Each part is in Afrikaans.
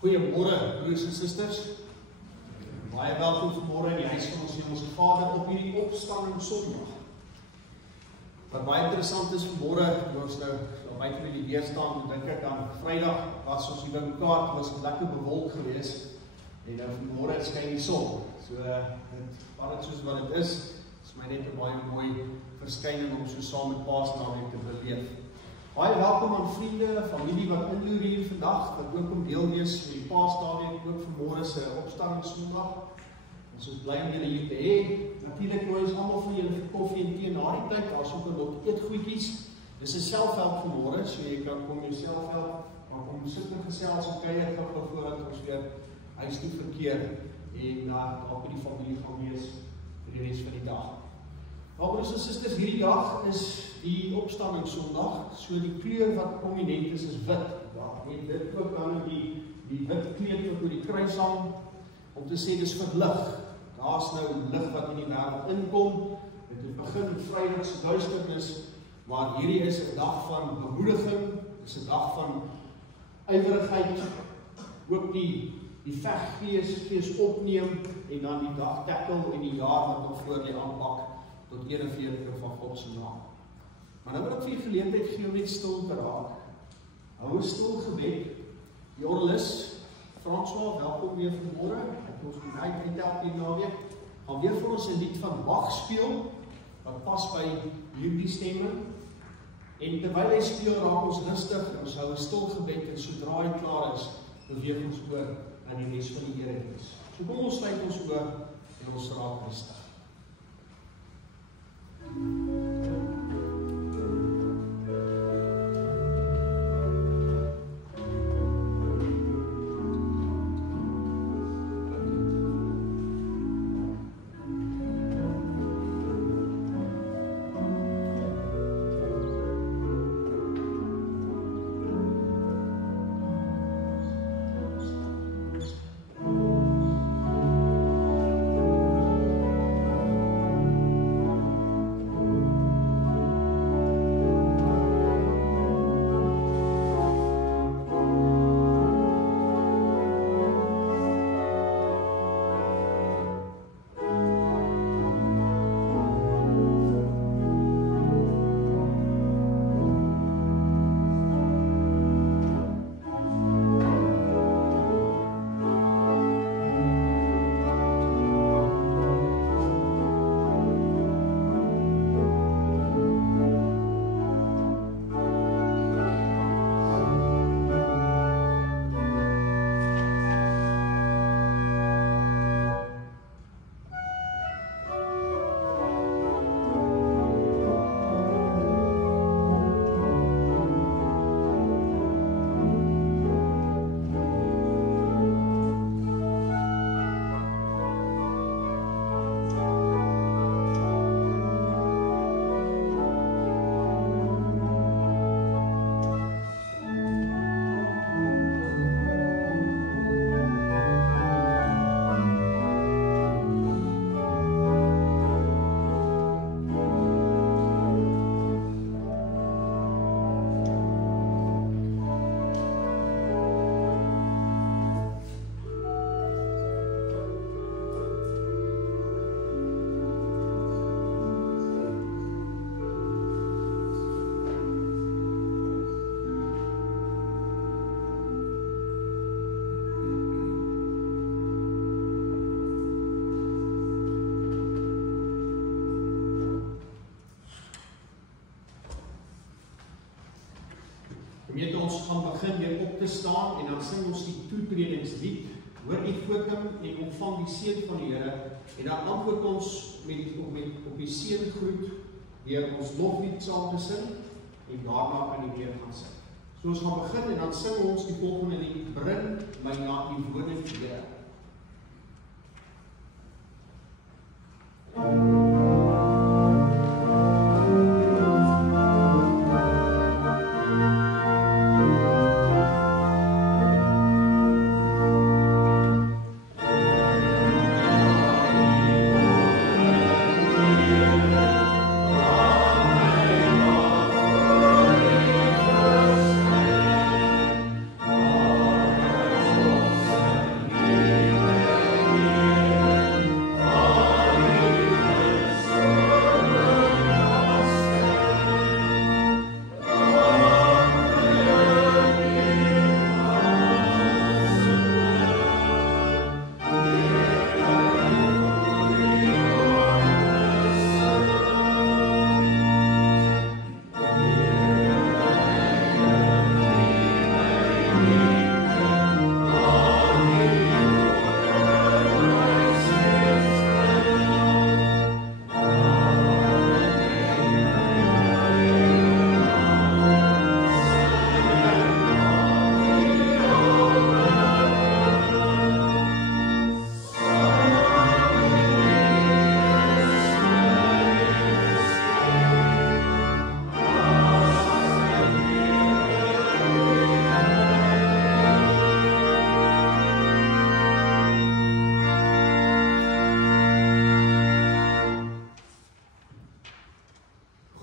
Goeiemôre, broers en susters. Baie welkom vanmôre in die huis van ons Hemelse Vader op hierdie opstanding Sondag. Wat baie interessant is vanmôre, toe ons nou buite by die weer staan, dink ek dan Vrydag was ons hier by mekaar, het was lekker bewolk gewees en nou vanmôre skyn die son. So dit soos wat dit is my net 'n baie mooi verskyning om so saam met Paasnaweek te beleef. Baie welkom aan vriende, familie wat inloer hier vandag, wat ook om deel wees met die Paasnaweek, ook vanmôre se opstanding Sondag. Ons is bly om julle hier te hê. Natuurlik nooi ons almal van julle vir koffie en tee na die tyd, daar's ook 'n lot eetgoedjies. Dis 'n selfhelp vanmôre, so jy kan kom jouself help, maar kom sit en gesels en kuier gou voordat ons weer huis toe verkeer en daar by die familie gaan wees vir die res van die dag. Maar broers en susters, hierdie dag is die opstanding Sondag, so die kleur wat prominent is wit. Ja, en dit ook dan die wit kleed wat oor die kruis hang, om te sê dis verlig. Daar's nou lig wat in die wêreld inkom. Dit het begin met Vrydag se duisternis, maar hierdie is 'n dag van bemoediging, dis 'n dag van ywerigheid, ook die veggees opneem en dan die dag tackle en die jaar wat nog voor lê aanpak tot 41 van God se naam. Maar nou wil ek vir die geleentheid gee om net stil te raak. Hou 'n stil gebed. Die orgelis, François, welkom weer vanmôre. Ek ons uit die naweek. Gaan weer vir ons 'n lied van Bach speel, wat pas by hierdie stemme. En terwyl hy speel, raak ons rustig, ons hou 'n stil gebed en sodra hy klaar is, beweeg ons oor aan die res van die Here diens. So kom ons sluit ons oë en ons raak rustig. Ons gaan begin weer op te staan en dan sing ons die toetredingslied, hoor die voorkom en ontvang die seën van die Here en dan antwoord ons op die seëngroet deur ons loflied saam te sing en daarna kan die weer gaan sing. So ons gaan begin en dan sing ons die volgende lied, bring my na u woning, Here. Oh,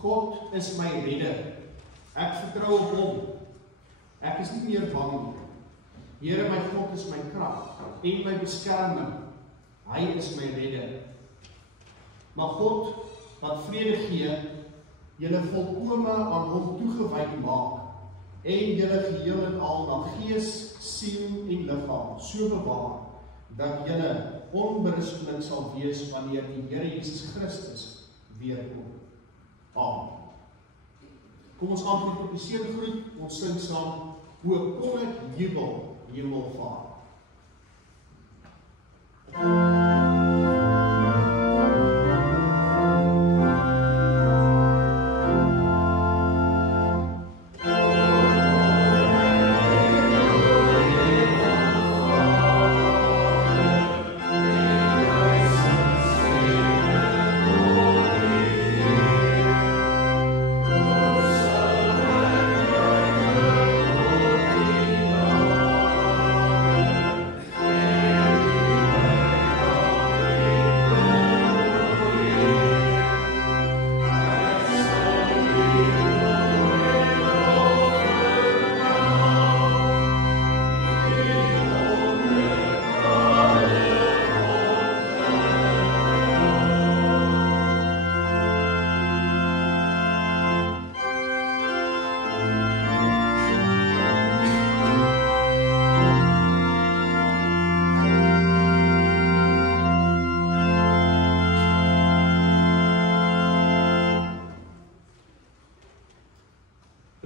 God is my redder. Ek vertrou op hom. Ek is nie meer bang nie. Here my God is my krag en my beskerming. Hy is my redder. Maar God wat vrede gee, julle volkome aan hom toegewyd maak en julle geheel en al na gees, siel en liggaam so bewaar dat julle onberispelik sal wees wanneer die Here Jesus Christus weer kom. Amen. Kom ons antwoord op die seëngroet, ons sing saam, o kom ek jubel, Hemelvader.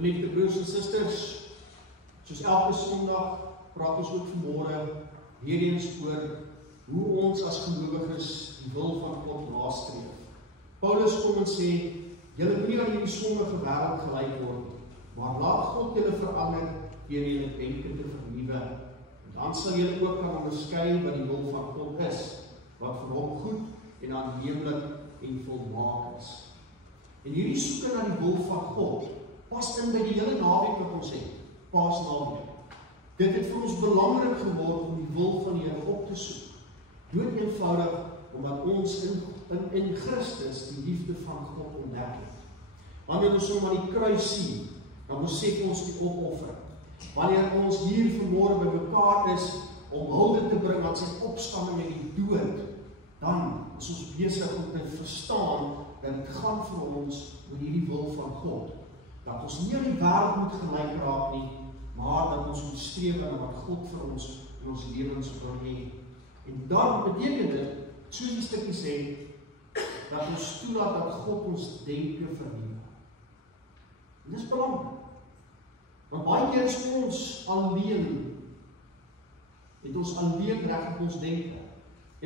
Geliefde broers en susters, soos elke Sondag praat ons ook vanmôre weer eens oor hoe ons as gelowiges die wil van God nastreef. Paulus kom en sê, julle moet nie aan hierdie sondige wêreld gelyk word nie, maar laat God julle verander deur julle denke te vernuwe. Dan sal julle ook kan onderskei wat die wil van God is, wat vir hom goed en aanneemlik en volmaak is. En hierdie soeke na die wil van God pas in by die hele naweek wat ons het, Paasnaweek. Dit het vir ons belangrik geword om die wil van die Here op te soek. Dood eenvoudig, omdat ons in Christus die liefde van God ontdek het. Wanneer ons hom aan die kruis sien, dan besef ons die opoffering. Wanneer ons hier vanmôre by mekaar is, om hulde te bring aan sy opstanding uit die dood, dan is ons besig om te verstaan, dat het gaan vir ons oor hierdie wil van God. Dat ons nie aan die wêreld moet gelyk raak nie, maar dat ons moet streef na wat God vir ons in ons lewens wil hê. En dan beteken dit, soos die stukkie sê, dat ons toelaat dat God ons denke vernuwe. En dis belangrik. Want baie keer is ons alleen, het ons alleen reg op ons denke.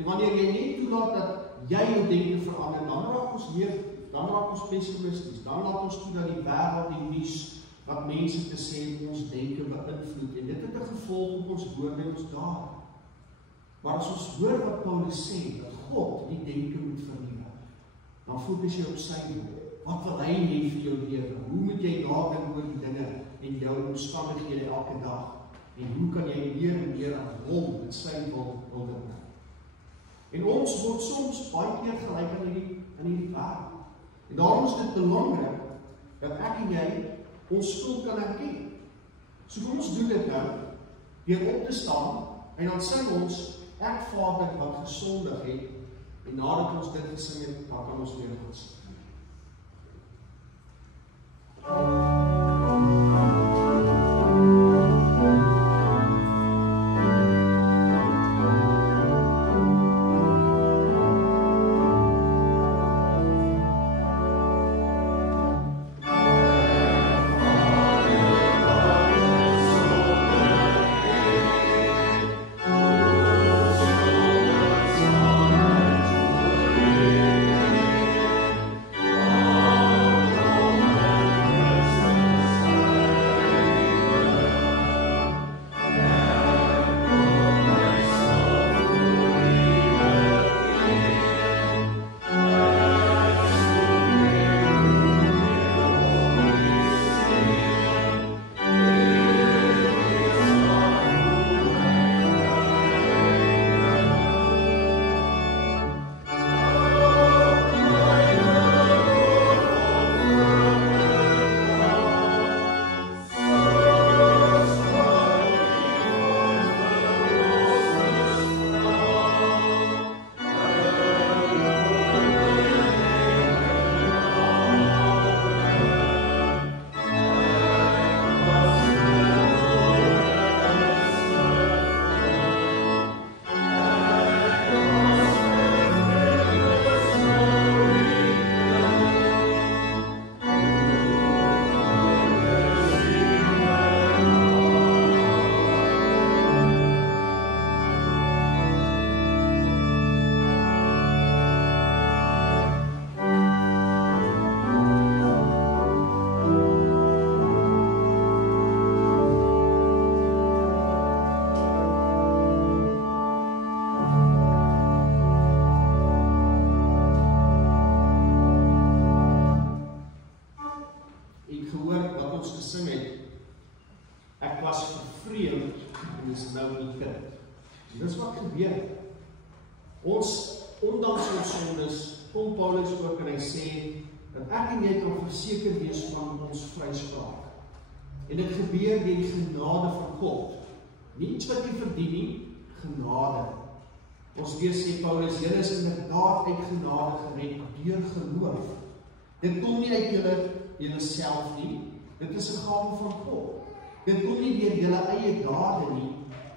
En wanneer jy net toelaat dat jy jou denke verander, dan raak ons weer dan raak ons pessimisties, dan laat ons toe dat die wêreld, die nuus, wat mense te sê ons denke beïnvloed, en dit het 'n gevolg op ons woorde en ons dade. Maar as ons hoor wat Paulus sê, dat God die denke moet vernuwe, dan fokus jy op sy wil. Wat wil hy hê vir jou lewe? Hoe moet jy nadink oor die dinge en jou omstandighede elke dag? En hoe kan jy meer en meer aan hom met sy wil bring? En ons word soms baie keer gelyk aan hierdie wêreld. En daarom is dit belangrik dat ek en jy ons skuld kan erken. So kom ons doen dit nou, deur op te staan, en dan sing ons, ek Vader wat gesondig het, en nadat ons dit gesing het, dan kan ons weer gaan sing. u kind. En dis wat gebeur. Ons, ondanks ons sondes, kom Paulus ook en hy sê, dat ek en jy kan verseker wees van ons vryspraak. En dit gebeur deur die genade van God. Nie iets wat jy verdien nie, genade. Ons weer sê Paulus, julle is inderdaad uit genade gered deur geloof. Dit kom nie uit julle self nie, dit is 'n gawe van God. Dit kom nie deur julle eie dade nie,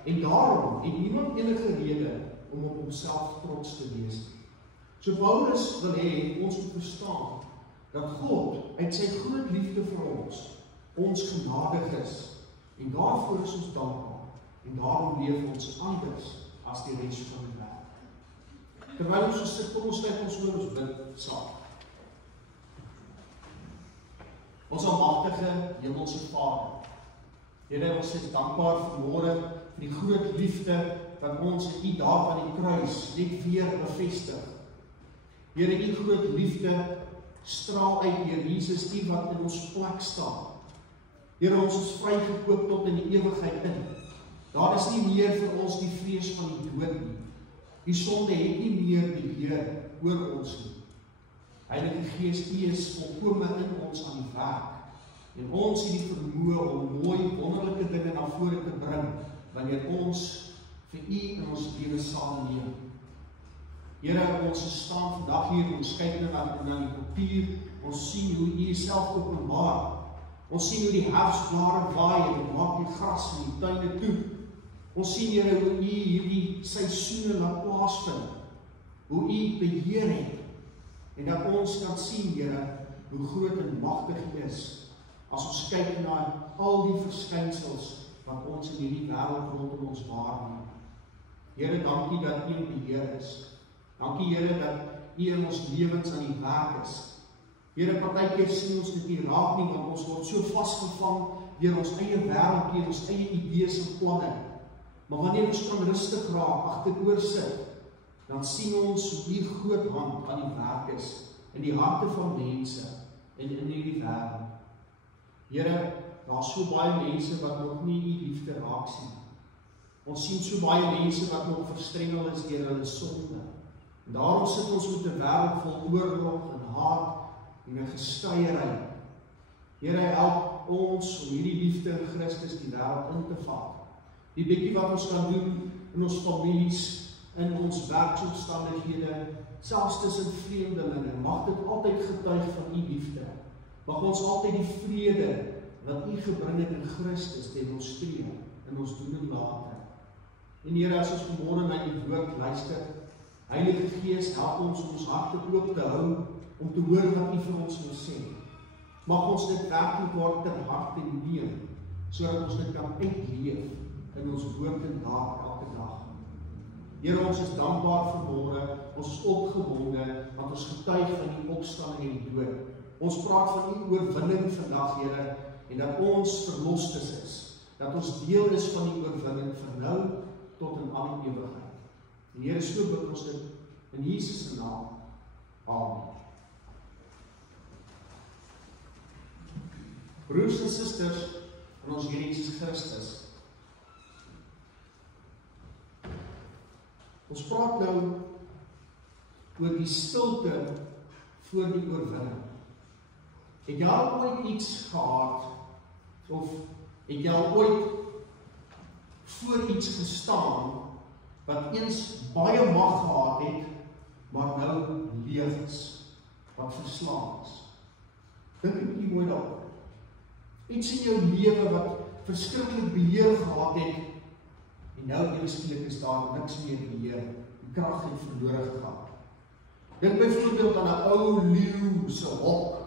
en daarom het niemand enige rede om op homself trots te wees. So Paulus wil hê ons moet verstaan dat God uit sy groot liefde vir ons genadig is, en daarvoor is ons dankbaar, en daarom leef ons anders as die res van die wêreld. Terwyl ons so sit, kom ons kyk ons oor ons bid saam. Ons almagtige hemelse Vader, Here, ons is dankbaar vanmôre vir die groot liefde wat ons in U daad aan die kruis net weer bevestig. Here, U groot liefde straal uit deur Jesus, U wat in ons plek staan. Here, ons is vrygekoop tot in die ewigheid in. Daar is nie meer vir ons die vrees van die dood nie. Die sonde het nie meer beheer oor ons nie. Heilige Gees, U is volkome in ons aan die werk. En ons het die vermoë om mooi, wonderlike dinge na vore te bring, wanneer ons vir U in ons lewe saamneem. Here, ons staan vandag hier, ons kyk na die papier, ons sien hoe U self openbaar. Ons sien hoe die herfsblare waai en maak die gras in die tuine toe. Ons sien, Here, hoe U hierdie seisoene laat plaasvind, hoe U beheer het, en dat ons kan sien, Here, hoe groot en magtig U is, as ons kyk na al die verskynsels wat ons in hierdie wêreld rondom ons waarneem. Here, dankie dat U in beheer is. Dankie, Here, dat U in ons lewens aan die werk is. Here, partykeer sien ons dit nie raak nie, want ons word so vasgevang deur ons eie wêreldjie, ons eie idees en planne. Maar wanneer ons kan rustig raak, agteroor sit, dan sien ons hoe U groot hand aan die werk is, in die harte van mense, en in hierdie wêreld. Here, daar is so baie mense wat nog nie U liefde raak sien. Ons sien so baie mense wat nog verstrengel is deur hulle sonde. En daarom sit ons met 'n wêreld vol oorlog en haat en 'n gestryery. Here, help ons om hierdie liefde in Christus die wêreld in te vat. Die bietjie wat ons kan doen in ons families, in ons werksomstandighede, selfs tussen vreemdelinge, mag dit altyd getuig van U liefde. Mag ons altyd die vrede wat U gebring het in Christus demonstreer in ons doen en late. En Here, as ons vanmôre na U woord luister, Heilige Gees, help ons om ons harte oop te hou, om te hoor wat U vir ons wil sê. Mag ons dit werklik waar ter harte neem, sodat ons dit kan uitleef in ons woord en daad elke dag. Here, ons is dankbaar vanmôre, ons is opgewonde, want ons getuig van U opstanding en die dood. Ons praat van U oorwinning vandag, Here, en dat ons verlostes is, dat ons deel is van die oorwinning van nou tot in alle ewigheid. En Here, so bid ons dit in Jesus se naam. Amen. Broers en susters van ons Here Jesus Christus, ons praat nou oor die stilte voor die oorwinning. Het jy al ooit iets gehad, of het jy al ooit voor iets gestaan, wat eens baie mag gehad het, maar nou leeg is, wat verslaan is? Dink 'n bietjie mooi daaroor. Iets in jou lewe wat verskriklik beheer gehad het, en nou eweskielik is daar niks meer beheer, die krag het verlore gegaan. Dink byvoorbeeld aan 'n ou leeu se hok.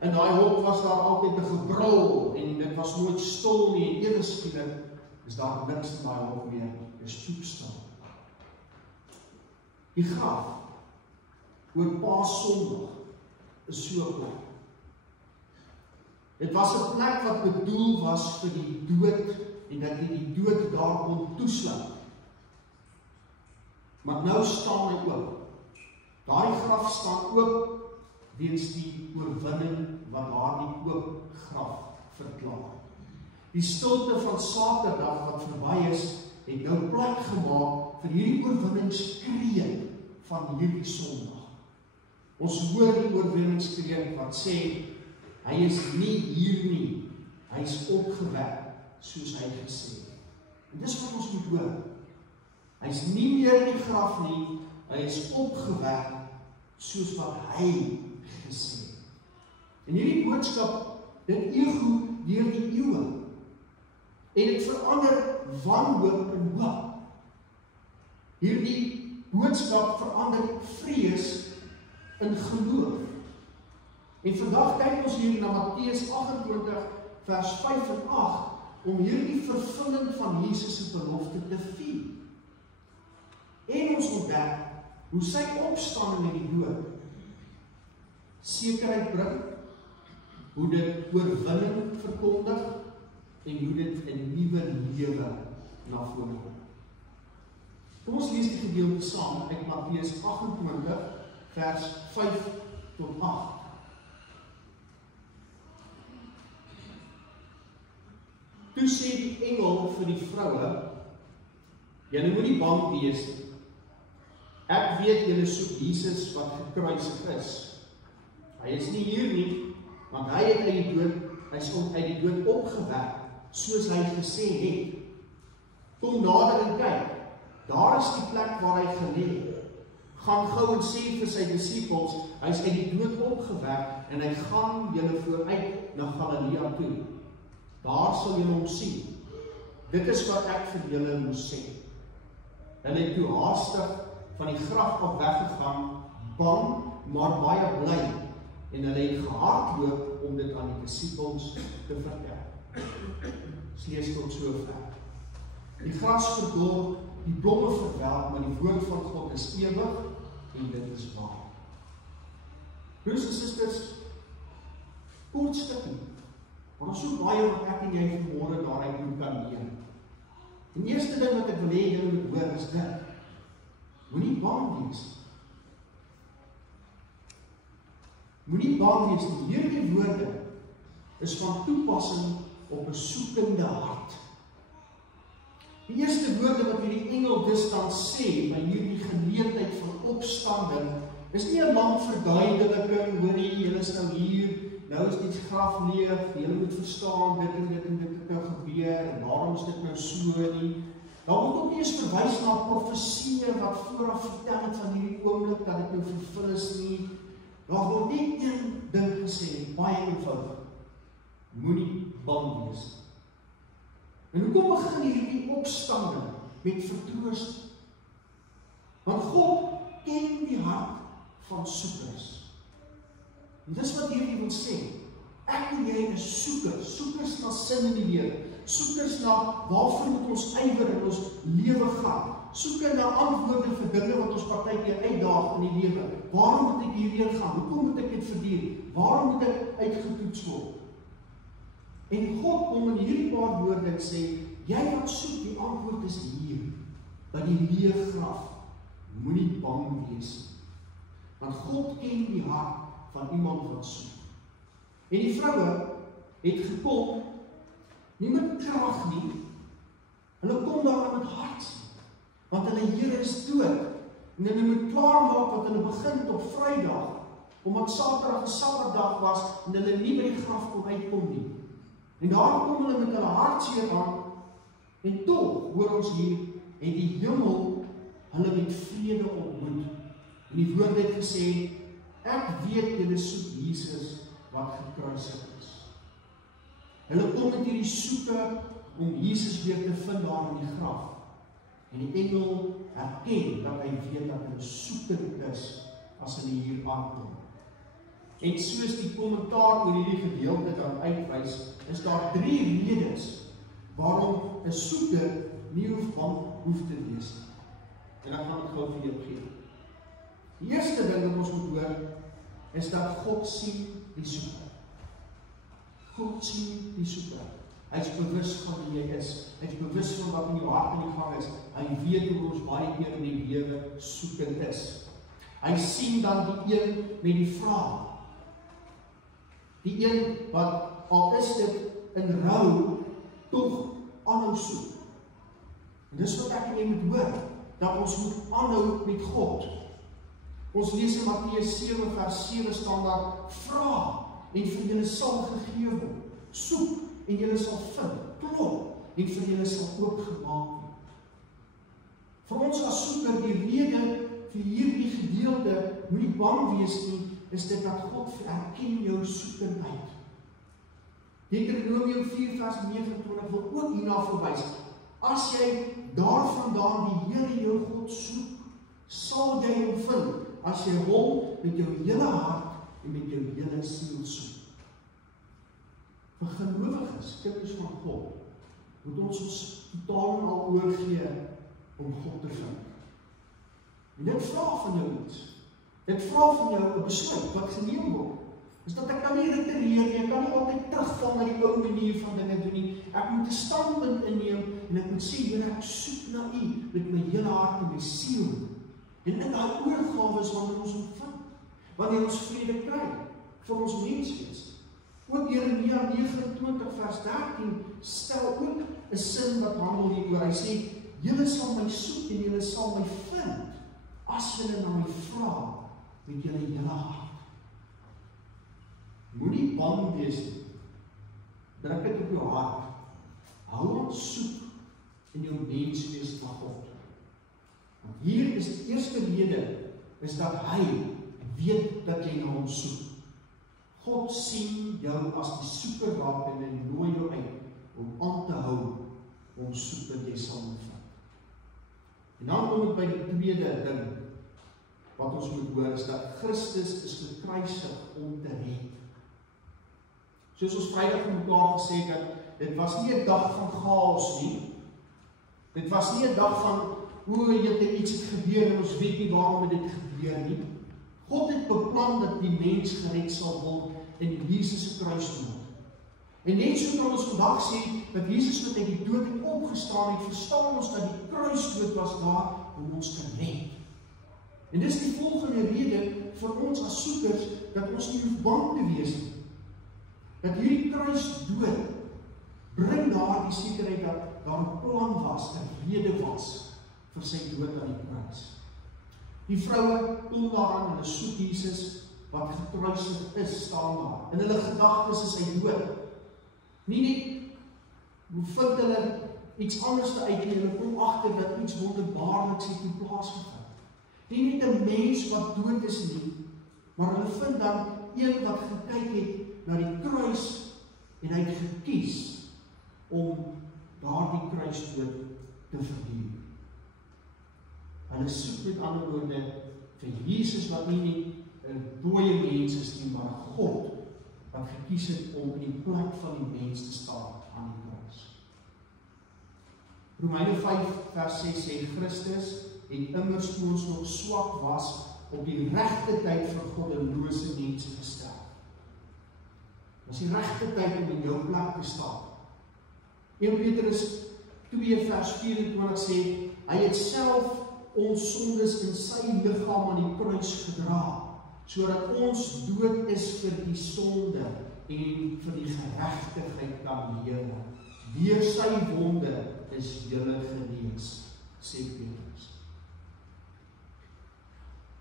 In daai hok was daar altyd 'n gebrul, en dit was nooit stil nie, en eweskielik is daar niks in daai hok meer, is stoepstil. Die graf oor Paasondag is so 'n plek. Dit was 'n plek wat bedoel was vir die dood, en dat jy die dood daar kon toesluit. Maar nou staan hy oop. Daai graf staan oop weens die oorwinning wat daardie oop graf verklaar. Die stilte van Saterdag wat verby is, het nou plek gemaak vir hierdie oorwinningskreet van hierdie Sondag. Ons hoor die oorwinningskreet wat sê, hy is nie hier nie, hy is opgewek, soos hy gesê het. En dis wat ons moet hoor. Hy is nie meer in die graf nie, hy is opgewek, soos wat hy gesê het. En hierdie boodskap, dit ego deur die eeue. En dit verander wanhoop in hoop. Hierdie boodskap verander vrees in geloof. En vandag kyk ons hier na Matteus 28 vers 5 en 8 om hierdie vervulling van Jesus se belofte te vier. En ons ontdek hoe sy opstanding in die dood sekerheid bring, hoe dit oorwinning verkondig en hoe dit 'n nuwe lewe na vore kom. Kom ons lees die gedeelte saam uit Matteus 28 vers 5 tot 8. Toe sê die engel vir die vroue, julle moenie bang wees nie. Ek weet julle soek Jesus wat gekruisig is. Hy is nie hier nie, want hy het uit die dood opgewek, soos hy gesê het. Kom nader en kyk, daar is die plek waar hy gelê het. Gaan gou en sê vir sy disippels, hy is uit die dood opgewek en hy gaan julle vooruit na Galilea toe. Daar sal julle hom sien. Dit is wat ek vir julle moes sê. Hulle het toe haastig van die graf af weggegaan, bang, maar baie bly, en hulle het gehardloop om dit aan die disippels te vertel. Ons lees tot sover. Die gras verdor, die blomme verwelk, maar die woord van God is ewig en dit is waar. Broers en susters, kort stukkie, want ons so baie wat ek en jy vanmôre daaruit moet kan leer. Die eerste ding wat ek wil hê julle moet hoor is dit: moenie bang wees. Moenie bang wees nie. Hierdie woorde is van toepassing op 'n soekende hart. Die eerste woorde wat hierdie engel dus dan sê by hierdie geleentheid van opstanding is nie 'n lang verduideliking, hoorie, julle is nou hier, nou is die graf leeg, julle moet verstaan dit en dit en dit het nou gebeur en waarom is dit nou so nie. Daar moet ook nie eens verwys na profesieë wat vooraf vertel het van hierdie oomblik dat dit nou vervul is nie. Daar word net een ding gesê, baie eenvoudig: moenie bang wees. En hoekom begin hierdie opstanding met vertroosting? Want God ken die hart van soekers. En dis wat hierdie wil sê. Ek en jy is soekers, soekers na sin in die lewe, soekers na waarvoor moet ons ywer in ons lewe gaan, soeke na antwoorde vir dinge wat ons partykeer uitdaag in die lewe. Waarom moet ek hierheen gaan? Hoekom moet ek dit verdien? Waarom moet ek uitgetoets word? En God kom in hierdie paar woorde en sê, jy wat soek, die antwoord is hier, by die leë graf. Moenie bang wees nie. Want God ken die hart van iemand wat soek. En die vroue het gekom, nie met krag nie, hulle kom daar met hart, want hulle Here is dood, en hulle moet klaarmaak wat hulle begin op Vrydag, omdat Saterdag 'n Sabbatdag was, en hulle nie by die graf kon uitkom nie. En daar kom hulle met hulle hartseer aan, en tog, hoor ons hier, het die hemel hulle met vrede ontmoet. En die woord het gesê, ek weet julle soek Jesus wat gekruisig is. Hulle kom met hierdie soeke om Jesus weer te vind daar in die graf. En die engel erken dat hy weet dat hulle soekend is as hulle hier aankom. En soos die kommentaar oor hierdie gedeelte dan uitwys, is daar 3 redes waarom 'n soeker nie hoef te wees nie. En dan gaan ek gou vir jou gee. Die eerste ding wat ons moet hoor, is dat God sien die soeker. God sien die soeker. Hy is bewus van wie jy is. Hy is bewus van wat in jou hart in die gang is. Hy weet hoe ons baie keer in die lewe soekend is. Hy sien dan die een met die vraag. Die een wat, al is dit in rou, tog aanhou soek. En dis wat ek en jy moet hoor, dat ons moet aanhou met God. Ons lees in Matteus 7 vers 7 staan daar, vra en vir julle sal gegee word, soek en julle sal vind, klop en vir julle sal oopgemaak word. Vir ons as soeker, die rede vir hierdie gedeelte, moenie bang wees nie, is dit dat God erken jou soekerheid. Deuteronomium 4 vers 29 wil ook hierna verwys. As jy daarvandaan die Here jou God soek, sal jy hom vind, as jy hom met jou hele hart en met jou hele siel soek. Vir gelowiges, kinders van God, moet ons totaal en al oorgee om God te vind. En dit vra van jou iets. Dit vra van jou 'n besluit wat geneem word. Is dat ek kan nie retireer nie, ek kan nie altyd terugval na die ou manier van dinge doen nie. Ek moet 'n standpunt inneem en ek moet sê, Here, ek soek na U met my hele hart en my siel. En in daai oorgawe is wanneer ons ontvat, wanneer ons vrede kry vir ons menswees. Ook Jeremia 29 vers 13 stel ook 'n sin wat handel hieroor. Hy sê, julle sal my soek en julle sal my vind, as julle na my vra met julle hele hart. Moenie bang wees nie. Druk dit op jou hart. Hou aan soek in jou menswees van God. Want hier is die eerste rede, is dat hy weet dat jy na hom soek. God sien jou as die soeker raak en hy nooi jou uit om aan te hou om soek dat jy sal vind. En dan kom ek by die tweede ding wat ons moet hoor, is dat Christus is gekruisig om te red. Soos ons Vrydag met mekaar gesê het, dit was nie 'n dag van chaos nie. Dit was nie 'n dag van, iets het gebeur en ons weet nie waarom dit gebeur nie. God het beplan dat die mens gered sal word in Jesus se kruisdood. En net soos ons vandag sê, dat Jesus met uit die dood het opgestaan het, verstaan ons dat die kruisdood was daar om ons te red. En dis die volgende rede vir ons as soekers, dat ons nie hoef bang te wees nie. Dat hierdie kruisdood bring daar die sekerheid dat daar 'n plan was, 'n rede was vir sy dood aan die kruis. Die vroue kom daaraan en hulle soek Jesus wat gekruisig is, staan daar. In hulle gedagtes is hy dood. Nie net hoe vind hulle iets anders uit en hulle kom agter dat iets wonderbaarliks het in plaasgevind. Nie net 'n mens wat dood is nie, maar hulle vind dan een wat gekyk het na die kruis en hy het gekies om daardie kruisdood te verduur. Hulle soek met ander woorde vir Jesus wat nie 'n dooie mens is nie, maar God wat gekies het om in die plek van die mens te staan aan die kruis. Romeine 5 vers 6 sê, Christus het immers toe ons nog swak was, op die regte tyd vir goddelose mense gesterf. Dit is die regte tyd om in jou plek te staan. 1 Petrus 2 vers 24 sê, hy het self ons sondes in sy liggaam aan die kruis gedra, sodat ons dood is vir die sonde en vir die geregtigheid kan lewe. Deur sy wonde is julle genees, sê Petrus.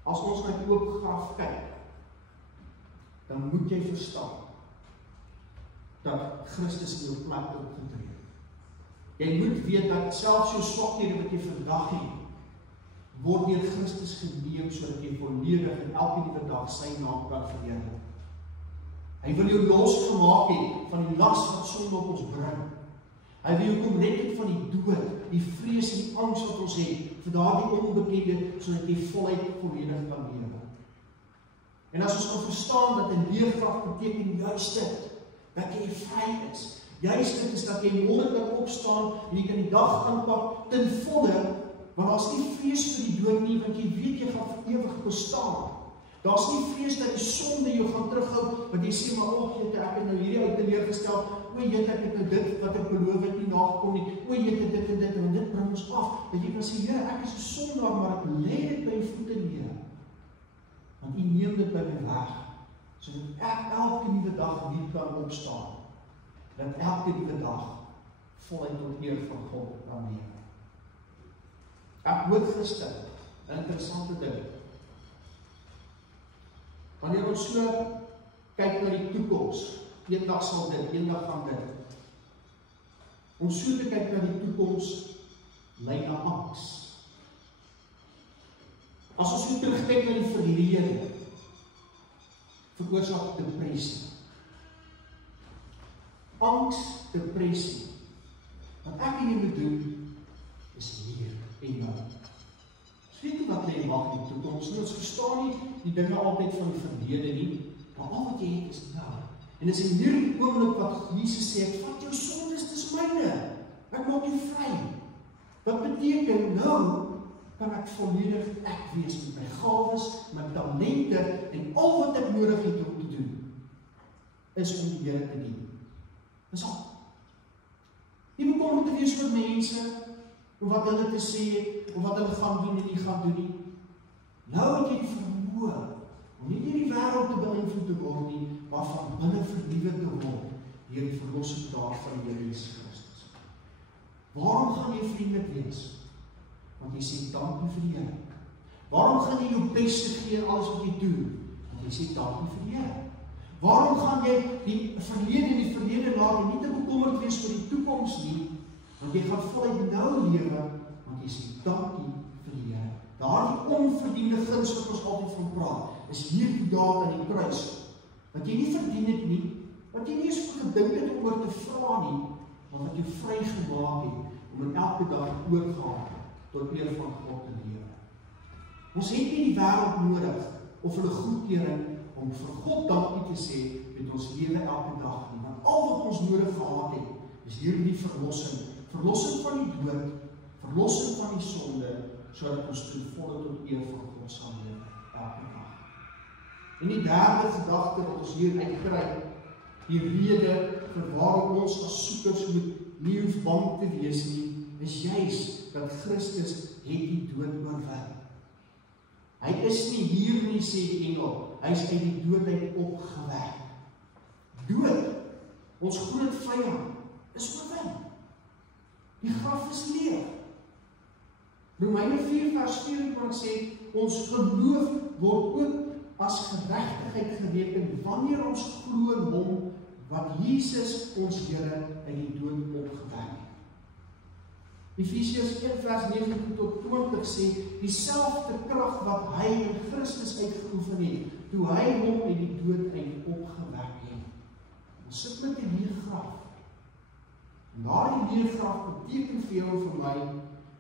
As ons na die oop graf kyk, dan moet jy verstaan dat Christus in jou plek opgetree het. Jy moet weet dat selfs jou swakhede wat jy vandag het, word deur Christus geneem sodat jy volledig en elke nuwe dag sy naam kan verheerlik. Hy wil jou losgemaak het van die las wat sonde op ons bring. Hy wil jou kom red van die dood, die vrees en die angs wat ons het, vir daardie onbekende, sodat jy voluit volledig kan lewe. En as ons kan verstaan dat 'n leë graf beteken juist dit, dat jy vry is. Juist dit is dat jy môre kan opstaan en jy kan die dag aanpak ten volle, want daar's nie vrees vir die dood nie, want jy weet jy gaan vir ewig bestaan. Daar's nie vrees dat die sonde jou gaan terughou, want jy sê maar, ek het nou hierdie uit teleurgestel, ek het nou dit wat ek beloof het nie nagekom nie, dit en dit bring ons af, dat jy kan sê, Here, ek is 'n sondaar, maar ek lê dit by die voete neer, want U neem dit by my weg, sodat ek elke nuwe dag weer kan opstaan, dat elke nuwe dag voluit tot eer van God kan lewe. Ek hoor gister 'n interessante ding. Wanneer ons so kyk na die toekoms, eendag sal dit, eendag gaan dit. Ons so te kyk na die toekoms, lei na angs. As ons so terugkyk na die verlede, veroorsaak depressie. Angs, depressie. Wat ek en jy moet doen, is leer en nou. Ons weet nie wat lê wag in die toekoms nie. Ons verstaan nie die dinge altyd van die verlede nie, maar al wat jy het is nou. En as in hierdie oomblik wat Jesus sê, ek vat jou sondes, dis myne. Ek maak jou vry. Wat beteken nou kan ek volledig ek wees met my gawes, my talente en al wat ek nodig het om te doen, is om die Here te dien. Dis al. Nie bekommerd te wees oor mense, oor wat hulle te sê het, of wat hulle gaan doen en nie gaan doen nie. Nou het jy die vermoë om nie die wêreld te beïnvloed te word nie, maar van binne vernuwe te word deur die verlossing daad van die Here Jesus Christus. Waarom gaan jy vriendelik wees? Want jy sê dankie vir die Here. Waarom gaan jy jou beste gee in alles wat jy doen? Want jy sê dankie vir die Here. Waarom gaan jy die verlede laat en nie te bekommerd wees oor die toekoms nie? Want jy gaan voluit nou lewe, want jy sê dankie vir die Here. Daardie onverdiende guns wat ons altyd van praat, is hierdie daad aan die kruis, wat jy nie verdien het nie, wat jy nie eens gedink het om oor te vra nie, maar wat jy vrygemaak het, om in elke dag oorgaan tot eer van God te lewe. Ons het nie die wêreld nodig, of hulle goedkeuring, om vir God dankie te sê, met ons lewe elke dag nie. Want al wat ons nodig gehad het, is hierdie verlossing. Verlossing van die dood, verlossing van die sonde, sodat ons ten volle tot eer van God sal lewe, elke dag. En die derde gedagte wat ons hier uitkry, die rede vir waarom ons as soekers nie hoef bang te wees nie, is juis dat Christus het die dood oorwin. Hy is nie hier nie, sê die engel, hy is uit die dood uit opgewek. Dood, ons groot vyand, is oorwin. Die graf is leeg. Romeine 4 vers 24 sê, ons geloof word ook as geregtigheid gereken wanneer ons glo in hom wat Jesus ons Here uit die dood opgewek het. Efesiërs 1 vers 19 tot 20 sê, dieselfde krag wat hy in Christus uitgeoefen het, toe hy hom uit die dood uit opgewek het. Ons sit met die leë graf. En daardie leë graf beteken vir jou en vir my,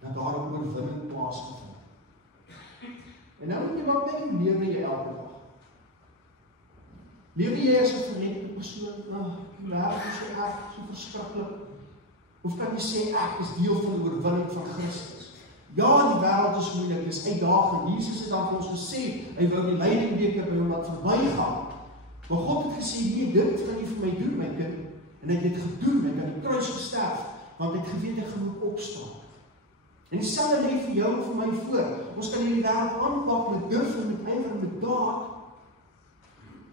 dat daar 'n oorwinning plaasgevind. En nou moet jy maar kyk, hoe lewe jy elke dag? Lewe jy as 'n verlede persoon? Die wêreld is so erg, so verskriklik. Of kan jy sê, ek is deel van die oorwinning van Christus? Ja, die wêreld is moeilik, is uitdagend. Jesus het dan vir ons gesê, hy wou die lydingbeker by hom laat verbygaan. Maar God het gesê, nee, dit kan jy vir my doen, my kind. En hy het dit gedoen, hy het aan die kruis gesterf, want hy het geweet hy gaan moet opstaan. En dieselfde lê vir jou en vir my voor. Ons kan hierdie wêreld aanpak met durf en met ywer en met daad.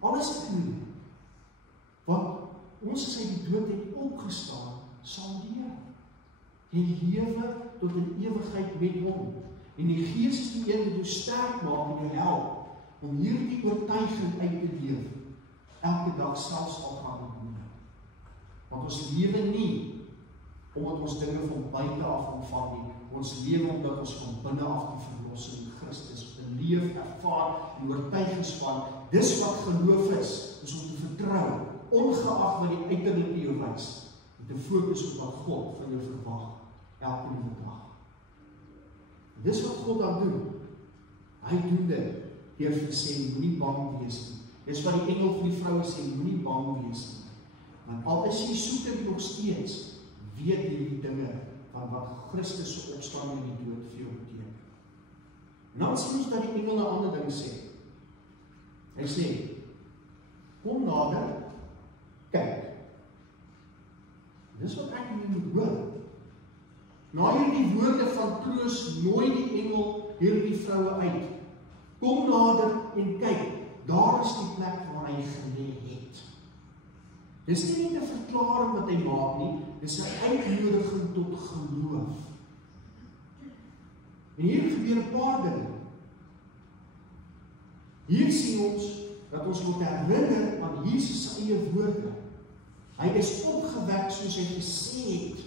Alles te doen. Want ons is uit die dood uit opgestaan, sal lewe. En lewe tot in ewigheid met hom. En die Gees is die een wat jou sterk maak en jou help om hierdie oortuiging uit te leef. Elke dag selfs al gaan doen. Want ons lewe nie omdat ons dinge van buite af ontvang nie. Ons lewe omdat ons van binne af die verlossing in Christus beleef, ervaar en oortuigings van. Dis wat geloof is om te vertrou, ongeag wat die uiterlike jou wys, en te fokus op wat God van jou verwag, elke nuwe dag. Dis wat God dan doen. Hy doen dit deur te sê, moenie bang wees nie. Dis wat die engel vir die vroue sê, moenie bang wees nie. Want al is jy soekend nog steeds, weet hierdie dinge van wat Christus se opstanding in die dood vir jou beteken. En dan sien ons dat die engel 'n ander ding sê. Hy sê, kom nader, kyk. Dis wat ek nie moet hoor. Na hierdie woorde van troos nooi die engel hierdie vroue uit. Kom nader en kyk, daar is die plek waar hy gelê het. Dis nie 'n verklaring wat hy maak nie, dis 'n uitnodiging tot geloof. En hier gebeur 'n paar dinge. Hier sien ons dat ons moet herinner aan Jesus se eie woorde. Hy is opgewek soos hy gesê het.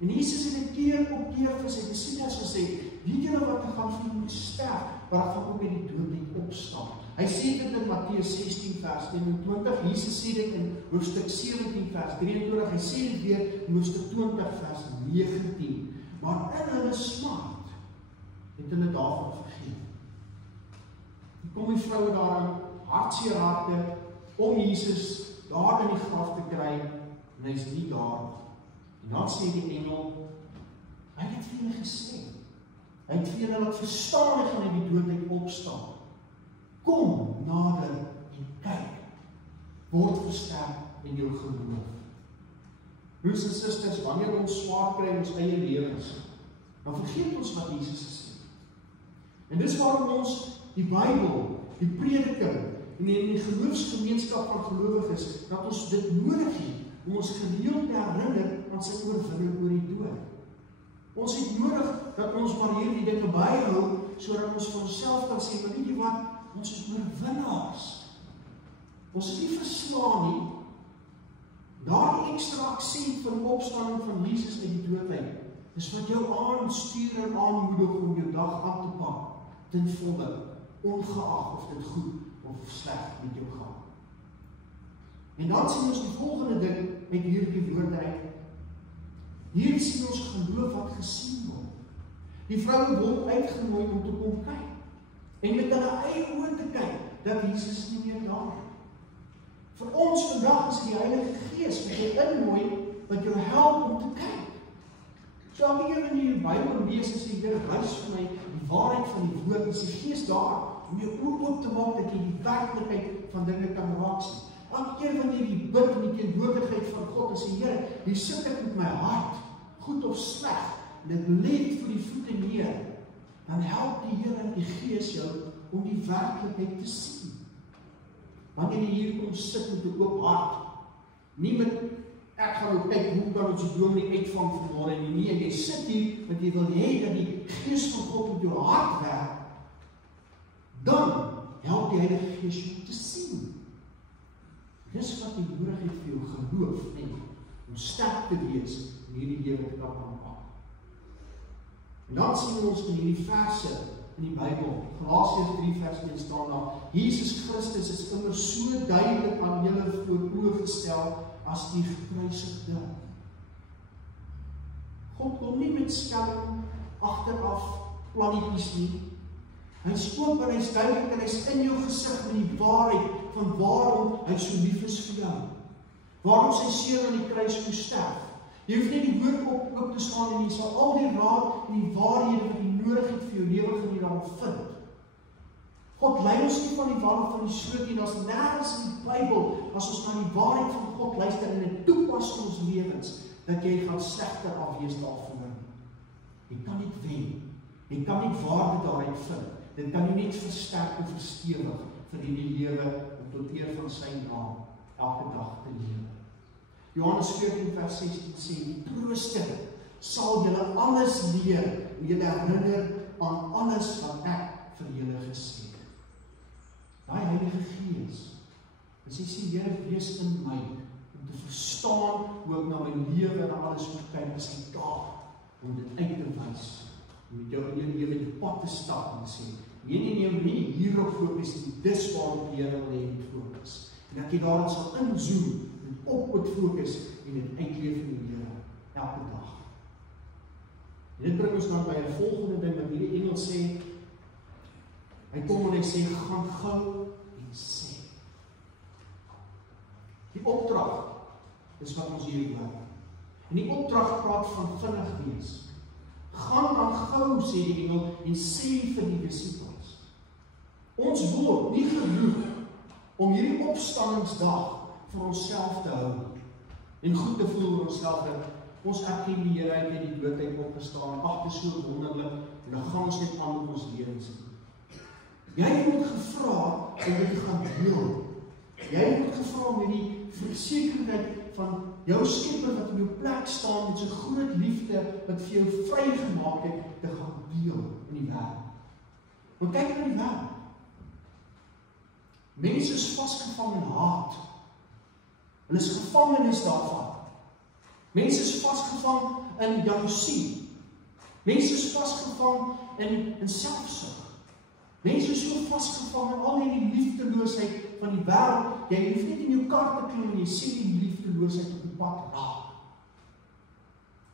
En Jesus het 'n keer op keer vir sy disippels gesê, weet julle wat ek gaan vir julle sterf, maar ek gaan ook uit die dood uit opstaan. Hy sê dit in Matteus 16 vers 21, Jesus sê dit in hoofstuk 17 vers 23, hy sê dit weer in hoofstuk 20 vers 19. Maar in hulle smart het hulle daarvan vergeet. Kom die vroue daar hartseer harte om Jesus daar in die graf te kry, en hy is nie daar. En dan sê die engel, hy het vir hulle gesê, hy het vir hulle laat verstaan, hy gaan uit die dood uit opstaan. Kom nader en kyk, word versterk in jou geloof. Broers en susters, wanneer ons swaar kry in ons eie lewens, dan vergeet ons wat Jesus gesê. En dis waarom ons die Bybel, die prediking en die geloofsgemeenskap van gelowiges, dat ons dit nodig het om ons gereeld te herinner aan sy oorwinning oor die dood. Ons het nodig dat ons maar hierdie dinge byhou, sodat ons vir onsself kan sê, maar weet jy wat, ons is oorwinnaars. Ons is nie verslaan nie. Daardie ekstra aksent van opstanding van Jesus uit die dood uit, is wat jou aanstuur en aanmoedig om jou dag aan te pak, ten volle, ongeag of dit goed of sleg met jou gaan. En dan sien ons die volgende ding met hierdie woorde uit. Hier sien ons geloof wat gesien word. Die vroue word uitgenooi om te kom kyk. En met hulle eie oë te kyk, dat Jesus nie meer daar is. Vir ons vandag is die Heilige Gees wat jou innooi, wat jou help om te kyk. So elke keer wanneer jy die Bybel lees, is die Here wys vir my die waarheid van die woord, is die Gees daar om jou oë oop te maak dat jy die werklikheid van dinge kan raak sien. Elke keer wanneer jy bid in die teenwoordigheid van God, as die Here, hier sit ek met my hart, goed of sleg, en dit lê vir die voete neer, dan help die Here en die Gees jou om die werklikheid te sien. Wanneer jy hier kom sit met 'n oop hart, nie met ek gaan nou kyk hoe kan ons die dominee uitvang vanmôre nie, en jy sit hier want jy wil hê dat die Gees van God op jou hart werk, dan help die Heilige Gees jou te sien. Dis wat jy nodig het vir jou geloof en om sterk te wees in hierdie lewe te kan aanpak. En dan sien ons in hierdie verse in die Bybel, Galasiërs 3 vers 1 staan daar, Jesus Christus is immer so duidelik aan julle voor oë gestel as die gekruisigde. God kom nie met skelm agteraf plannetjies nie. Hy is oop en hy is duidelik en hy is in jou gesig met die waarheid van waarom hy so lief is vir jou. Waarom sy seun aan die kruis moes sterf. Jy hoef net die woord op te staan en jy sal al die raad en die waarhede wat jy nodig het vir jou lewe gaan jy daar vind. God lei ons nie van die wand van die sloot nie, daar's nêrens in die Bybel as ons na die waarheid van God luister en dit toepas in ons lewens, dat jy gaan slegter afwees daarvan. Jy kan nie wen. Jy kan nie waarde daaruit vind. Dit kan jy net versterk en verstewig vir die lewe om tot eer van sy naam elke dag te lewe. Johannes 14 vers 16 sê, die Trooster sal julle alles leer en julle herinner aan alles wat ek vir julle gesê het. Daai Heilige Gees, as jy sê, Here, wees in my om te verstaan hoe ek na my lewe en alles moet kyk, is hy daar om dit uit te wys. Om met jou in jou lewe die pad te stap en te sê, nee, nie hierop fokus nie, dis waarop die Here wil hê moet fokus. En dat jy daarin sal inzoom en op moet fokus en dit uitleef in die Here elke dag. En dit bring ons dan by 'n volgende ding wat hierdie engel sê. Hy kom en hy sê, gaan gou en sê. Die opdrag is wat ons hier hoor. En die opdrag praat van vinnig wees. Gaan dan gou, sê die engel, en sê vir die disippels. Ons word nie geroep om hierdie opstandingsdag vir onsself te hou en goed te voel oor onsself dat ons erken die Here uit die dood uit opgestaan, ag, dit is so wonderlik, en dan gaan ons net aan met ons lewens. Jy word gevra om dit te gaan deel. Jy word gevra om hierdie versekerheid van jou Skepper wat in jou plek staan met so groot liefde wat vir jou vrygemaak het te gaan deel in die wêreld. Want kyk na die wêreld. Mense is vasgevang in haat. Hulle is gevangenes daarvan. Mense is vasgevang in jaloesie. Mense is vasgevang in selfsug. Mense is so vasgevang in al hierdie liefdeloosheid van die wêreld. Jy hoef net in jou kar te klim en jy sien die liefdeloosheid op die pad raak.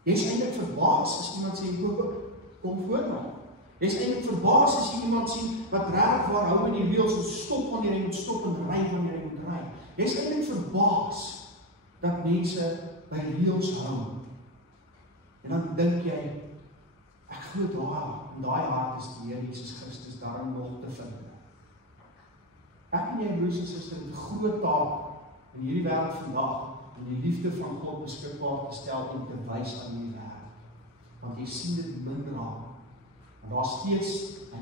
Jy is eintlik verbaas as iemand sê, kom voor my. Jy is eintlik verbaas as jy iemand sien wat reg waar hou in die wiel, so stop wanneer jy moet stop en ry wanneer jy moet ry. Jy is eintlik verbaas dat mense by reëls hou. En dan dink jy, ek glo in daai hart is die Here Jesus Christus daarom nog te vind. Ek en jy broers en susters het 'n groot taak in hierdie wêreld vandag om die liefde van God beskikbaar te stel en te wys aan hierdie wêreld. Want jy sien dit min raak. En daar's steeds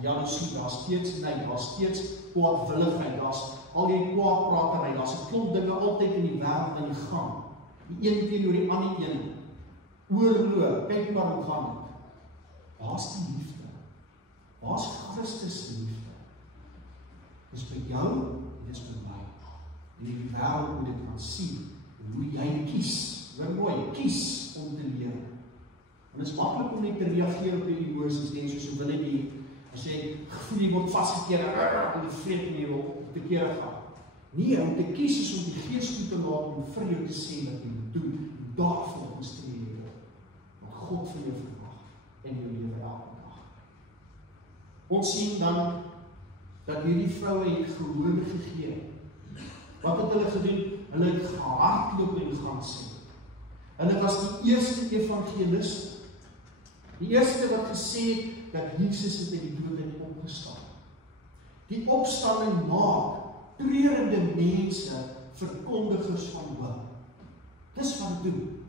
jaloesie, daar's steeds nyd, daar's steeds kwaadwilligheid, daar's al die kwaadpratery, daar's 'n klomp dinge altyd in die wêreld aan die gang. Die een teenoor die ander een. Oorlog, kyk maar hoe gaan dit. Waar's die liefde? Waar's Christus se liefde? Dis by jou en dis by my. En die wêreld moet dit kan sien. En hoe jy kies, hoor mooi, kies om te leer. En dit is maklik om net te reageer op die emosies, net soos jy wil hê, as jy gevoel jy word vasgekeer en die vreed in jy wil te kere gaan. Nee, om te kies is om die Gees toe te laat om vir jou te sê wat jy moet doen, en daarvolgens te leer. Wat God vir jou verwag in jou lewe elke dag. Ons sien dan dat hierdie vroue het gehoor gegee. Wat het hulle gedoen? Hulle het gehardloop en gaan sê. Hulle was die eerste evangeliste. Die eerste wat gesê het dat Jesus het uit die dood uit opgestaan. Die opstanding maak treurende mense verkondigers van hoop. Dis wat dit doen.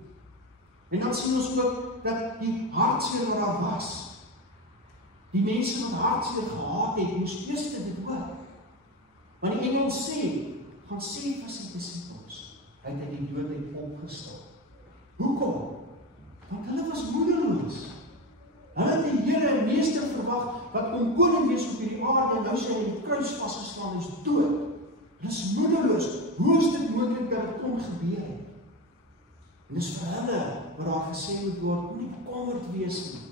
En dan sien ons ook dat die hartseer wat daar was, die mense wat hartseer gehaat het, moes eers dit hoor. Want die engel sê, gaan sê vir sy disippels, hy het uit die dood uit opgestaan. Hoekom? Want hulle was moedeloos. Hulle het die Here en Meester verwag, wat kon koning wees op hierdie aarde, en nou sê hy in die kruis vasgeslaan, hy is dood. Hulle is moedeloos. Hoe is dit moontlik dat dit kon gebeur? En dis vir hulle, wat daar gesê moet word, nie bekommerd wees nie,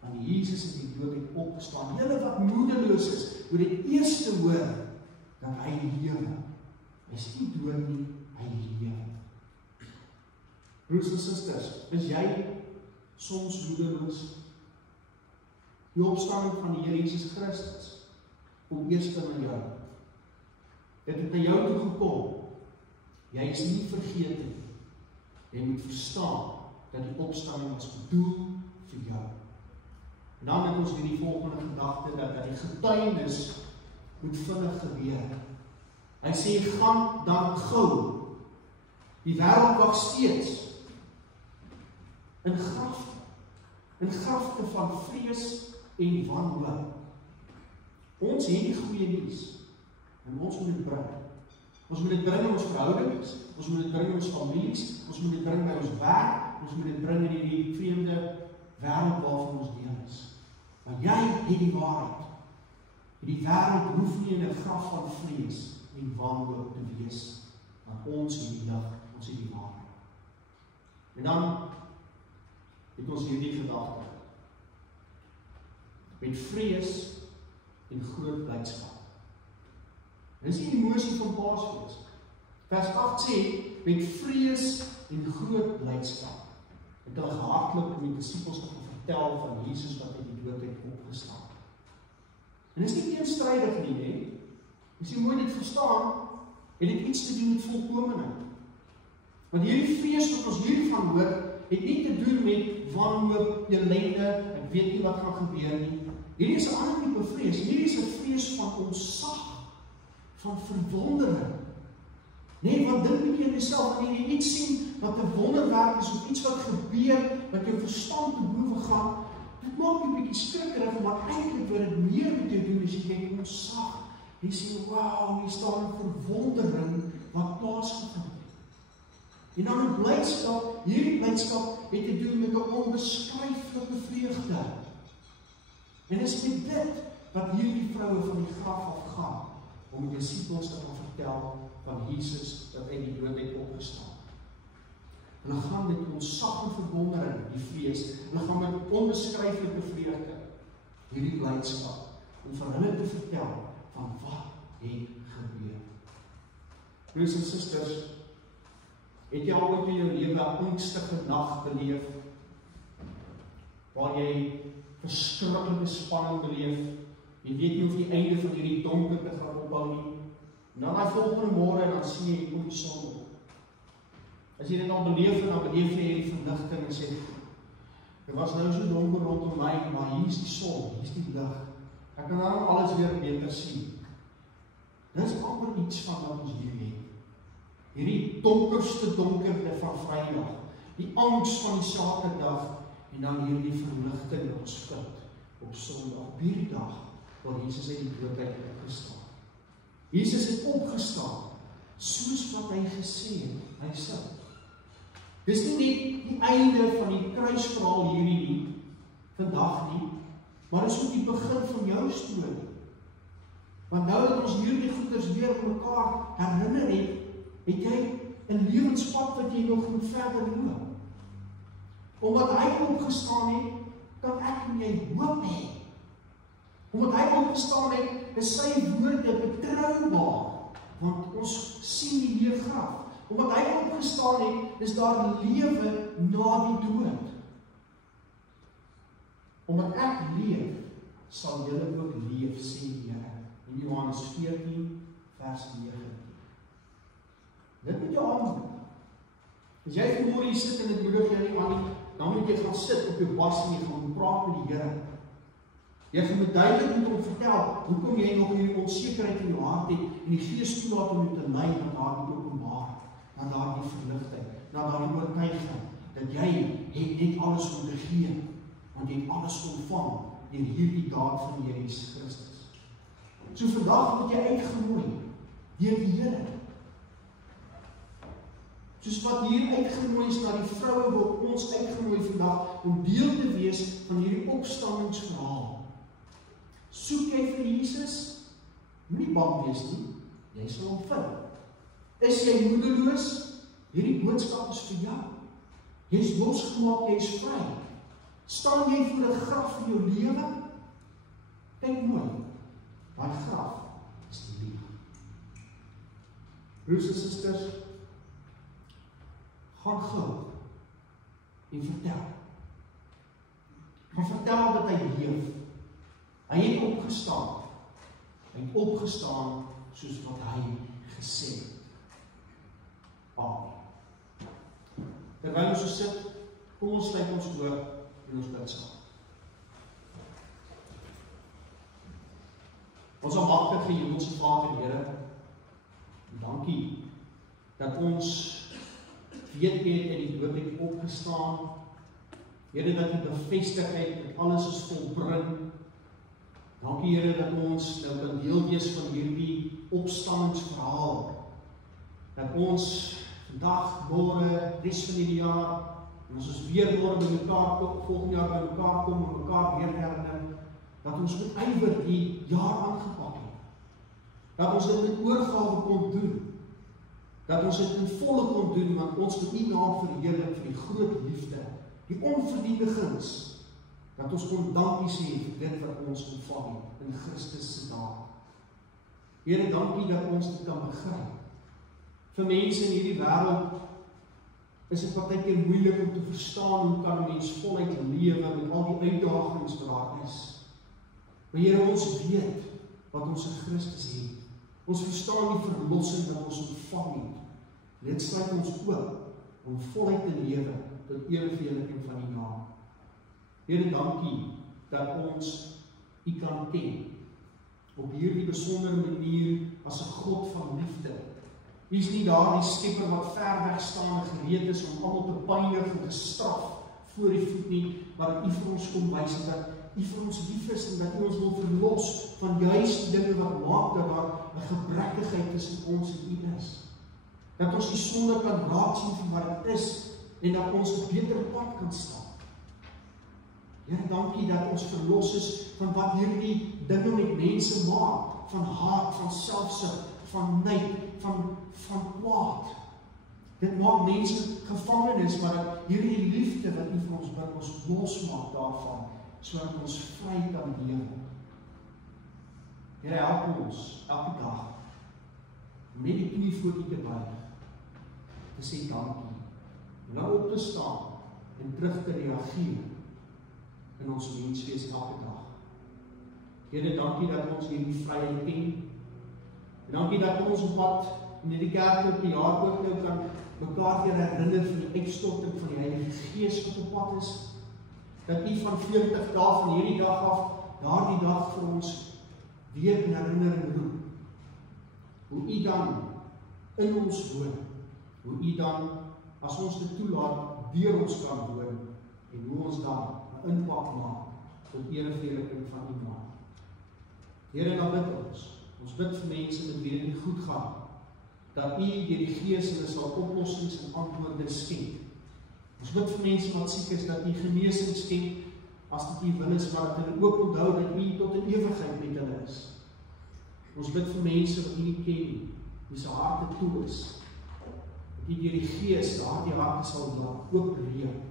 want Jesus het die dood uit opgestaan. Julle wat moedeloos is, moet dit eerste hoor, dat hy lewe. Hy is nie dood nie, hy lewe. Broers en susters, is jy soms moedeloos? Die opstanding van die Here Jesus Christus kom eerste na jou. Dit het na jou toe gekom. Jy is nie vergeet nie. Jy moet verstaan dat die opstanding was bedoel vir jou. En dan het ons die volgende gedagte dat die getuienis moet vinnig gebeur. Hy sê, gaan dan gou. Die wêreld wag steeds in grafte van vrees en wanhoop. Ons het die goeie nuus en ons moet dit bring. Ons moet dit bring in ons verhoudings, ons moet dit bring in ons families, ons moet dit bring by ons werk, ons moet dit bring in die vreemde wêreld waarvan ons deel is. Want jy het die waarheid. Die wêreld hoef nie in 'n graf van vrees en wanhoop te wees, want ons het die lig, ons het die waarheid. En dan het ons hierdie gedagte. Met vrees en groot blydskap. Dis die emosie van Paasfees. Vers 8 sê, met vrees en groot blydskap het hulle gehardloop om die disippels te vertel van Jesus wat uit die dood uit opgestaan. En dit is nie teenstrydig nie, hè? As jy mooi dit verstaan, het dit iets te doen met volkomenheid. Want hierdie vrees wat ons hiervan hoor, het nie te doen met wanhoop, ellende, ek weet nie wat gaan gebeur nie. Hierdie is 'n ander tipe vrees. Hierdie is 'n vrees van ontzag, van verwondering. Nee, want dink bietjie aan jouself, wanneer jy iets sien wat 'n wonderwerk is, of iets wat gebeur, wat jou verstand te bowe gaan, dit maak jy bietjie skrikkerig, maar eintlik wat dit meer met jou doen, as jy kyk ontzag. Jy sê, wauw, hier staan 'n verwondering wat plaasgevind En dan 'n blydskap, hierdie blydskap het te doen met 'n onbeskryflike vreugde. En dis met dit wat hierdie vroue van die graf af gaan, om die disippels te gaan vertel van Jesus wat uit die dood uit opgestaan. En hulle gaan met ontzag en verwondering, die vrees, hulle gaan met onbeskryflike vreugde, hierdie blydskap, om vir hulle te vertel van wat het gebeur. Broers en susters, het jy al ooit in jou lewe 'n angstige nag beleef, waar jy verskriklike spanning beleef, jy weet nie of die einde van hierdie donkerte gaan ophou nie, en dan die volgende môre, dan sien jy die son op. As jy dit al beleef en dan beleef jy die verligting en sê, dit was nou so donker rondom my, maar hier is die son, hier is die lig. Ek kan nou alles weer beter sien. Dit is amper iets van wat ons hier het. Hierdie donkerste donkerte van Vrydag, die angs van die Saterdag, en dan hierdie verligting wat ons vind op Sondag, op hierdie dag, waar Jesus uit die dood uit opgestaan. Jesus het opgestaan, soos wat hy gesê het, hy sal. Dis nie net die einde van die kruisverhaal hierdie nie, vandag nie, maar dis ook die begin van jou storie. Want nou dat ons hierdie goeders weer op mekaar herinner het jy 'n lewenspad wat jy nog moet verder loop. Omdat hy opgestaan het, kan ek en jy hoop hê. Omdat hy opgestaan het, is sy woorde betroubaar, want ons sien die leë graf. Omdat hy opgestaan het, is daar lewe na die dood. Omdat ek leef, sal julle ook leef, sê die Here. In Johannes 14, vers 19. Dit moet jou aandoen. As jy vanmôre hier sit en dit moedig jy nie aan nie, dan moet jy gaan sit op jou bas en jy gaan praat met die Here. Jy gaan met duidelik moet hom vertel, hoekom jy nog hierdie onsekerheid in jou hart het, en die Gees toelaat om jou te lei na daardie openbaar, na daardie verligting, na daardie oortuiging, dat jy het net alles om te gee, want jy het alles ontvang deur hierdie daad van die Here Jesus Christus. So vandag word jy uitgenooi deur die Here. Soos wat hier uitgenooi is na die vroue, word ons uitgenooi vandag om deel te wees van hierdie opstandingsverhaal. Soek jy vir Jesus? Moenie bang wees nie, jy sal hom vind. Is jy moedeloos? Hierdie boodskap is vir jou. Jy is losgemaak, jy is vry. Staan jy voor 'n graf in jou lewe? Kyk mooi, daai graf is die lewe. Broers en susters, gaan gou en vertel. Gaan vertel dat hy leef. Hy het opgestaan. Hy het opgestaan soos wat hy gesê het. Amen. Terwyl ons so sit, kom ons sluit ons oë en ons bid saam. Ons almagtige Hemelse Vader, Here, dankie dat ons weet jy het uit die dood uit opgestaan. Here, dat U bevestig het dat alles is volbring. Dankie Here dat ons nou kan deel wees van hierdie opstandingsverhaal. Dat ons vandag, môre, res van hierdie jaar, en ons is weer môre by mekaar kom, volgende jaar by mekaar kom en mekaar weer herinner, dat ons met ywer die jaar aangepak het. Dat ons dit met oorgawe kon doen. Dat ons dit in volle kon doen, want ons moet U naam verheerlik vir die groot liefde, die onverdiende guns, dat ons kon dankie sê vir dit wat ons ontvang het in Christus se naam. Here, dankie dat ons dit kan begryp. Vir mense in hierdie wêreld is dit partykeer moeilik om te verstaan hoe kan 'n mens voluit lewe met al die uitdagings wat daar is. Maar Here, ons weet wat ons in Christus het. Ons verstaan die verlossing wat ons ontvang het. Dit sluit ons oop om voluit te lewe tot ereverheerliking van U naam. Here, dankie dat ons U kan ken op hierdie besondere manier as 'n God van liefde. U is nie daardie skepper wat ver weg staan en gereed is om almal te pynig en te straf voor die voet nie, maar dat U vir ons kom wys dat U vir ons lief is en dat U ons wil verlos van juist dinge wat maak dat daar 'n gebrekkigheid tussen ons en U is. Dat ons die sonde kan raak sien van wat dit is en dat ons 'n beter pad kan stap. Here, dankie dat ons verlos is van wat hierdie dinge met mense maak, van haat, van selfsug, van nyd, van kwaad. Dit maak mense gevangenes, maar dat hierdie liefde wat U vir ons bring, ons losmaak daarvan, sodat ons vry kan lewe. Here, help ons elke dag om net die knie voor U te buig, te sê dankie, en dan op te staan en terug te reageer in ons menswees elke dag. Here, dankie dat ons hierdie vryheid ken, en dankie dat ons op pad in hierdie kerk op die jaar ook nou kan mekaar weer herinner van die uitstorting van die Heilige Gees wat op pad is, dat U van 40 dae van hierdie dag af, daardie dag vir ons weer in herinnering roep, hoe U dan in ons woon, hoe U dan, as ons dit toelaat, deur ons kan woon, en hoe ons dan 'n impak maak, tot ereverheerliking van U naam. Here, dan bid ons bid vir mense met wie dit nie goed gaan, dat U deur die Gees hulle sal oplossings en antwoorde skenk. Ons bid vir mense wat siek is, dat U genesing skenk, as dit U wil is, maar dat hulle ook onthou dat U tot 'n ewigheid met hulle is. Ons bid vir mense wat U nie ken, wie se harte toe is, dat U deur die Gees daardie harte sal laat oopbreek,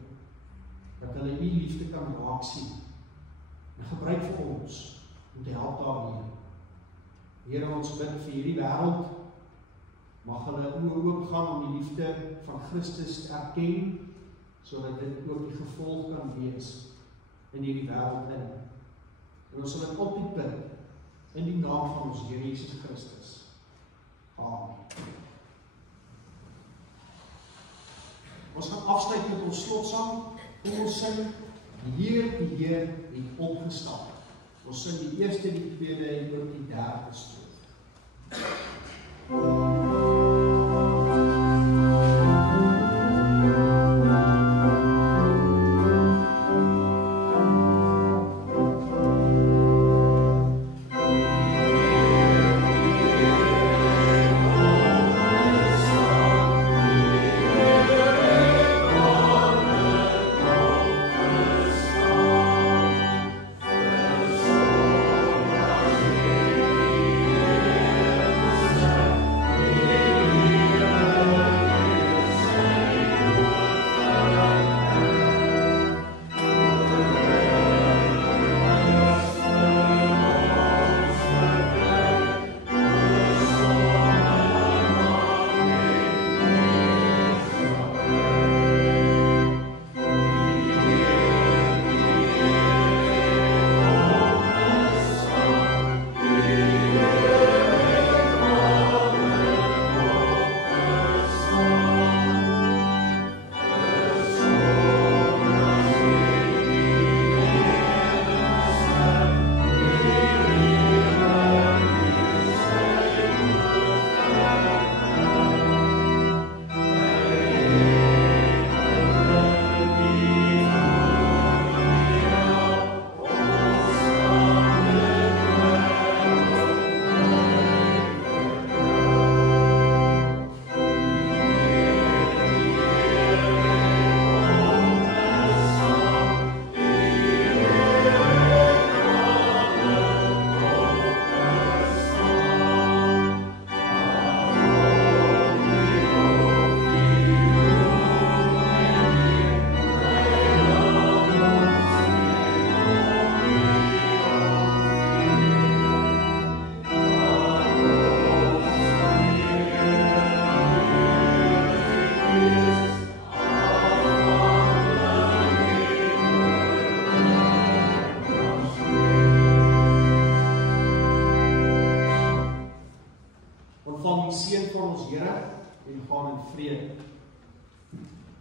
dat hulle U liefde kan raak sien, en gebruik vir ons, om te help daarmee. Here, ons bid vir hierdie wêreld, mag hulle oë oopgaan om die liefde van Christus te erken, sodat dit ook die gevolg kan wees in hierdie wêreld in. En ons sal dit altyd bid, in die naam van ons Here Jesus Christus. Amen. Ons gaan afsluit met ons slotsang, en ons sing, die Heer het opgestaan. Ons sing die eerste, die tweede en ook die derde strofe.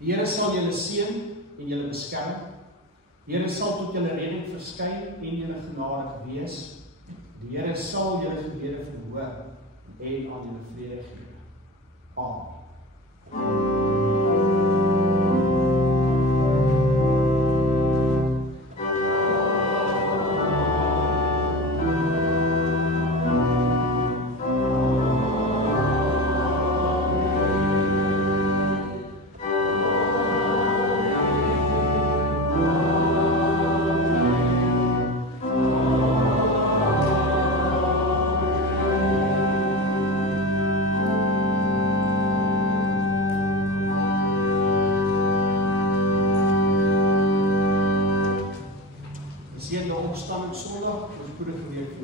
Die Here sal julle seën en julle beskerm. Die Here sal tot julle redding verskyn en julle genadig wees. Die Here sal julle gebede verhoor en aan julle vrede gee. Amen. opstanding Sondag, ons spoedige week.